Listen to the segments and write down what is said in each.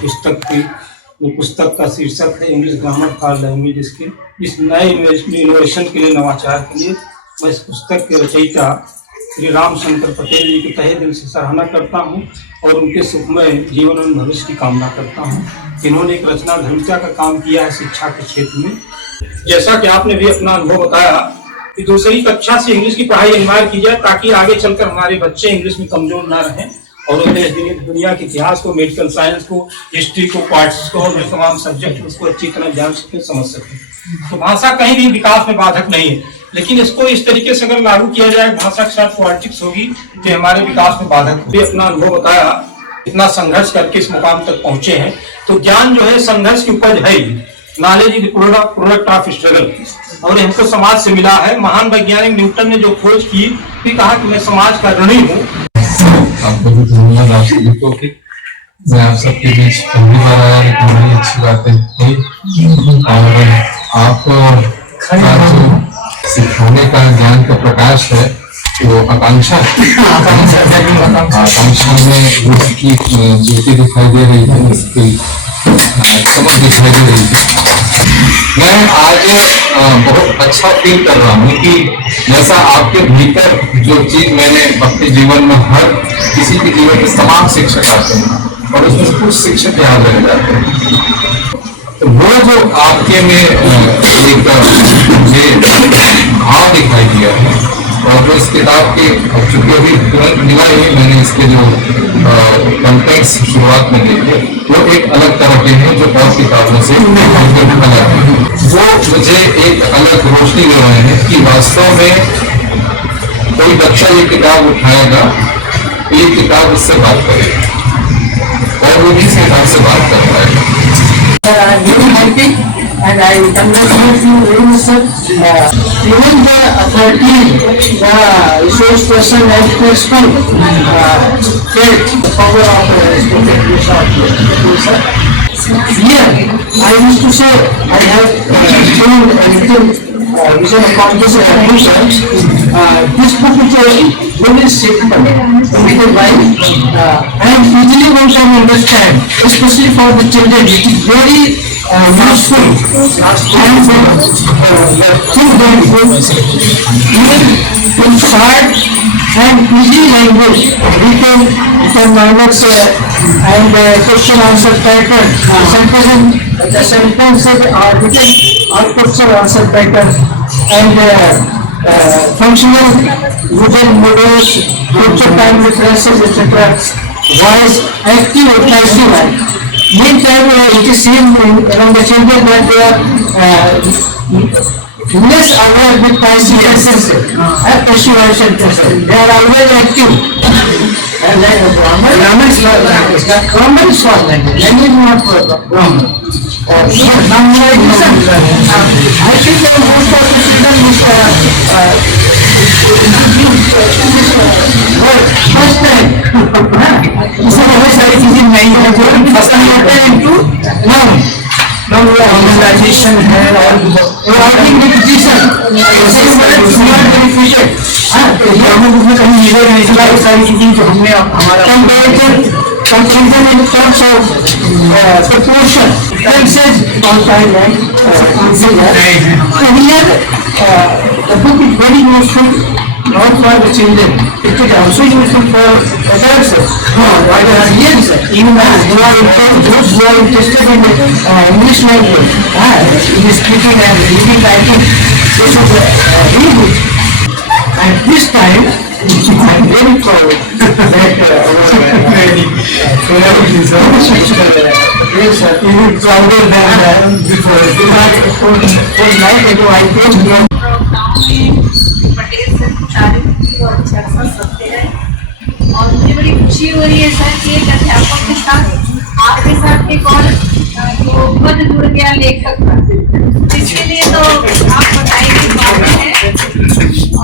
पुस्तक की, वो पुस्तक का शीर्षक है English grammar for language skill. इस नए इनोवेशन के लिए, नवाचार के लिए मैं इस पुस्तक के रचयिता श्री रामशंकर पटेल जी की तहे दिल से सराहना करता हूँ और उनके सुखमय जीवन और भविष्य की कामना करता हूँ। इन्होंने एक रचना धर्मिता का काम किया है शिक्षा के क्षेत्र में। जैसा कि आपने भी अपना अनुभव बताया कि दूसरी कक्षा से इंग्लिश की पढ़ाई अनिवार्य की जाए ताकि आगे चलकर हमारे बच्चे इंग्लिश में कमजोर ना रहें और उन्हें दुनिया के इतिहास को, मेडिकल साइंस को, हिस्ट्री को, पार्ट्स को और तमाम सब्जेक्ट उसको अच्छी तरह जान सकें, समझ सकें। तो भाषा कहीं भी विकास में बाधक नहीं है, लेकिन इसको इस तरीके से अगर लागू किया जाए, भाषा के साथ पॉलिटिक्स होगी तो हमारे विकास में बाधक होगी। अपना अनुभव बताया, इतना संघर्ष करके इस मुकाम तक पहुंचे हैं, तो ज्ञान जो है संघर्ष की उपज है ही। Knowledge is product of struggle, और हमको समाज से मिला है। महान वैज्ञानिक न्यूटन ने जो खोज की, फिर कहा कि मैं समाज का ऋणी हूँ। आपको भी धन्यवाद आप सभी को कि मैं आप सबके बीच पहली बार आया, लेकिन बड़ी अच्छी बातें हुई और आपको जो सिखाने का ज्ञान का प्रकाश है वो आकांक्षा में उसकी ज्योति दिखाई दे रही है, उसकी समझ दिखाई दे रही है। मैं आज बहुत अच्छा फील कर रहा हूँ कि जैसा आपके भीतर जो चीज मैंने अपने जीवन में हर किसी के जीवन में तमाम शिक्षक आते हैं और उसमें कुछ शिक्षक याद रह जाते हैं, तो वो जो आपके में एक मुझे भाव दिखाई दिया है और जो इस किताब के, चूंकि अभी तुरंत मिला ही मैंने इसके जो कंटेंट्स शुरुआत में देखे वो एक अलग तरह के हैं जो और किताबों से अलग है, वो मुझे एक अलग रोशनी दे रहे हैं कि वास्तव में कोई बच्चा ये किताब उठाएगा, ये किताब उससे बात करेगा और वो भी इस किताब से बात कर पाएगा। And I congratulate you very much, sir. Even the authority, the resource person at the school felt the power of spoken English, sir. Here, I used to say I have shown a little vision upon this admission. This book is very simple, because why? And easily one can understand, especially for the children. It is very useful and think very good. Even in short and easy language, written minus and question answer pattern, the sentences are written on question answer pattern and functional wooden models, future time references, etc. Voice active or passive. Meantime, it is seen among the children that they are less aware with passive sentences and passive sentences. They are always active. And grammar is for language. Grammar is for language. Language is not for grammar. I think that most of the children first time. So very सारी चीजें नहीं है जो पसंद होते हैं इनको normalisation है और वर्किंग रिपीटिशन ऐसे स्मार्ट बेनिफिशियल ग्रामर बुक में कहीं मिले नहीं, इसलिए सारी चीजें जो हमने हमारा comparison in terms of proportion tenses on time answer है। So here the book is very useful not for the children, it is also useful for adults. Yes, even those who are interested in English language, in speaking and reading, writing, they should read it. And this time, I am very proud that even prouder than before. For night ago, I came here. और मुझे बड़ी खुशी हो रही है sir कि एक अध्यापक के साथ आपके साथ एक और जो पद जुड़ गया लेखक, इसके लिए तो आप बताएंगे बातें हैं।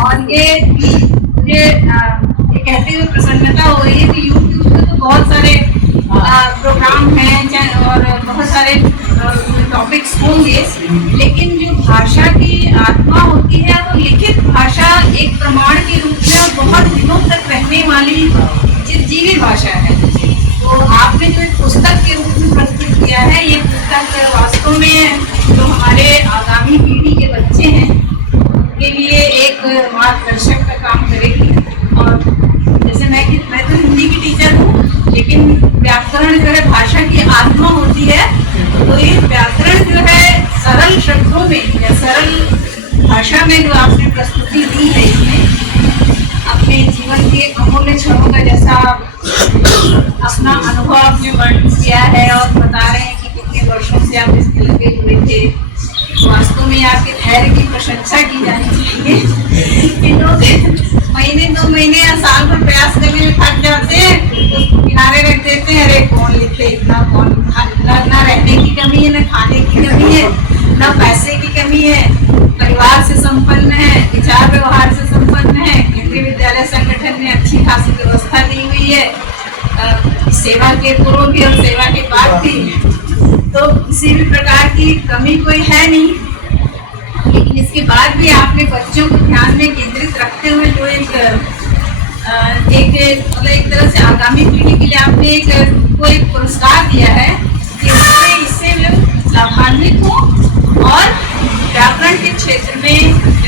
और ये मुझे ये कहते हुए प्रसन्नता हो रही है कि यूट्यूब पे तो बहुत सारे प्रोग्राम हैं और बहुत सारे टॉपिक्स होंगे, लेकिन जो भाषा की आत्मा होती है वो लिखित भाषा एक प्रमाण के रूप में और बहुत दिनों तक रहने वाली चिरजीवी भाषा है। तो आपने आपने जो एक पुस्तक के रूप में प्रस्तुत किया है, ये पुस्तक वास्तव में जो हमारे आगामी पीढ़ी के बच्चे हैं उनके लिए एक मार्गदर्शक का काम करेगी। और जैसे मैं तो हिंदी की टीचर हूँ, लेकिन व्याकरण जो है भाषा की आत्मा होती है, तो ये व्याकरण जो है सरल शब्दों में या सरल भाषा में जो आपने प्रस्तुति दी है, इसमें अपने जीवन के अमूल्य क्षणों का जैसा अपना अनुभव आपने वर्णन किया है और बता रहे हैं कि कितने वर्षों से आप इसमें लगे हुए थे, वास्तव में आपके धैर्य की प्रशंसा की जानी चाहिए। महीने 2 महीने या साल भर प्रयास करने में थक जाते हैं तो किनारे रख देते हैं, अरे कौन लिखे इतना, कौन ना रहने की कमी है, न खाने की कमी है, न पैसे की कमी है, परिवार से संपन्न है, विचार व्यवहार से संपन्न है, केंद्रीय विद्यालय संगठन ने अच्छी खासी व्यवस्था दी हुई है, सेवा के पूर्व भी और सेवा के बाद भी, तो किसी भी प्रकार की कमी कोई है नहीं। लेकिन इसके बाद भी आपने बच्चों को ध्यान में केंद्रित रखते हुए जो एक तरह से आगामी पीढ़ी के लिए आपने एक पुरस्कार दिया है कि इससे लोग लाभान्वित हो और व्याकरण के क्षेत्र में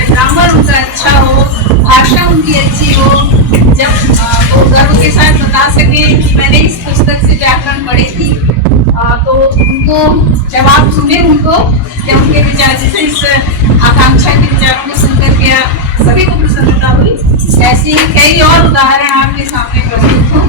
ग्रामर उनका अच्छा हो, भाषा उनकी अच्छी हो, जब वो गर्व के साथ बता सके कि मैंने इस पुस्तक से व्याकरण पढ़ी थी, तो उनको जब आप सुने उनको, जब उनके विचार से इस आकांक्षा के विचारों को सुनकर के सभी को प्रसन्नता हुई, ऐसे ही कई और उदाहरण आपके सामने प्रस्तुत हों।